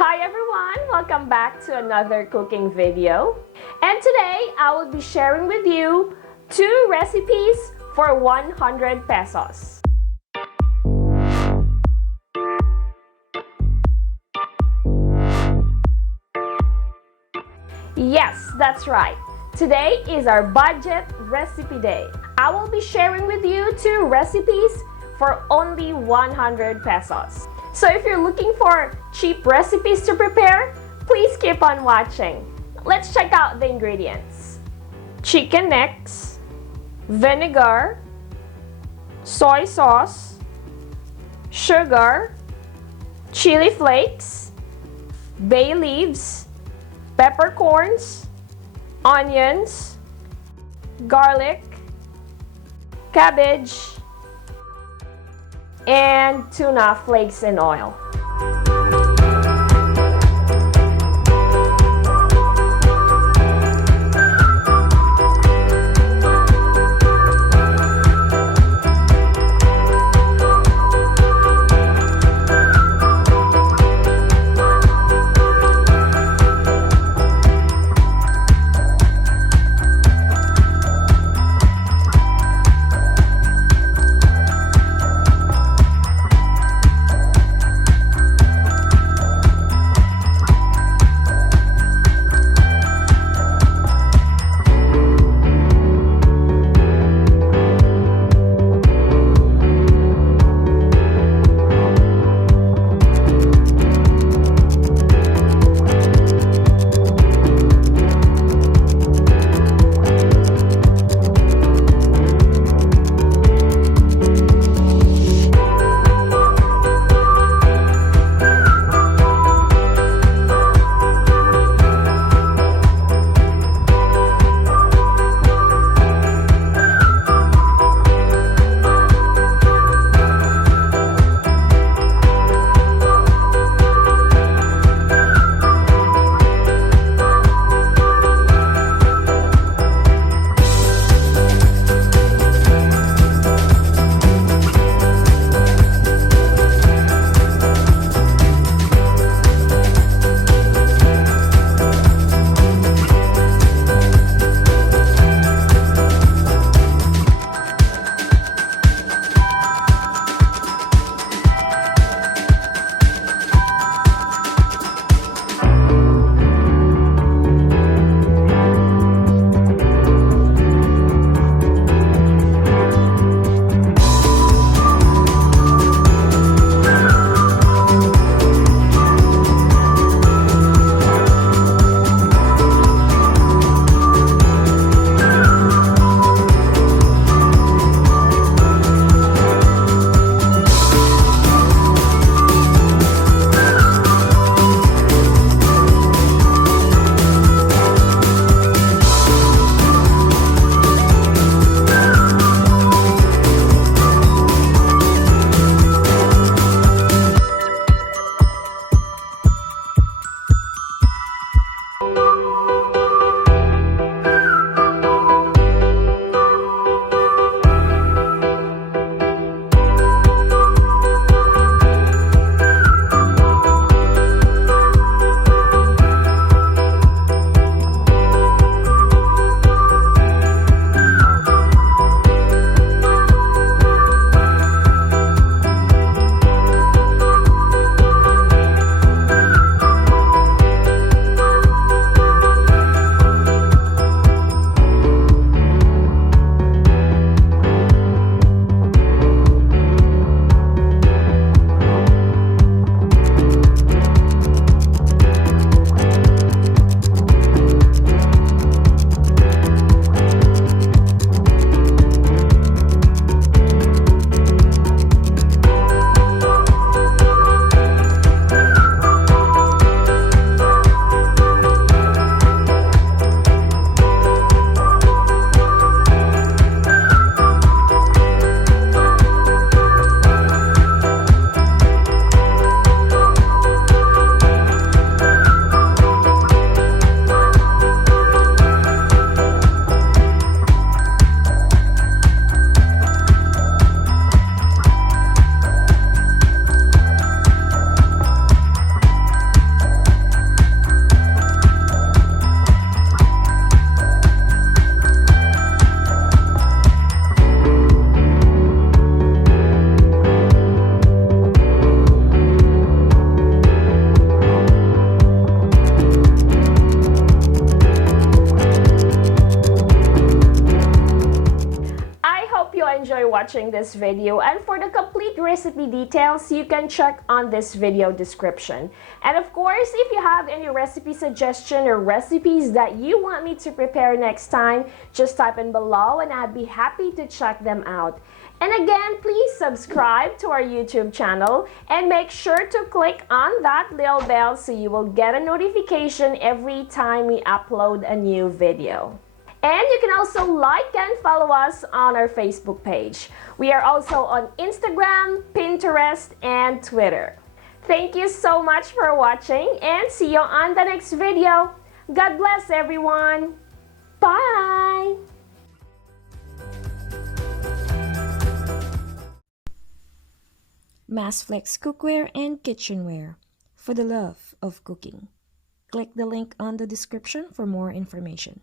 Hi everyone! Welcome back to another cooking video. And today I will be sharing with you 2 recipes for 100 pesos. Yes, that's right. Today is our budget recipe day. I will be sharing with you 2 recipes for only 100 pesos. So if you're looking for cheap recipes to prepare, please keep on watching. Let's check out the ingredients. Chicken necks, vinegar, soy sauce, sugar, chili flakes, bay leaves, peppercorns, onions, garlic, cabbage, and tuna flakes in oil. watching this video, and for the complete recipe details, you can check on this video description. And of course, if you have any recipe suggestion or recipes that you want me to prepare next time, just type in below and I'd be happy to check them out. And again, please subscribe to our YouTube channel and make sure to click on that little bell so you will get a notification every time we upload a new video. And you can also like and follow us on our Facebook page. We are also on Instagram, Pinterest, and Twitter. Thank you so much for watching and see you on the next video. God bless everyone. Bye! Flex cookware and kitchenware for the love of cooking. Click the link on the description for more information.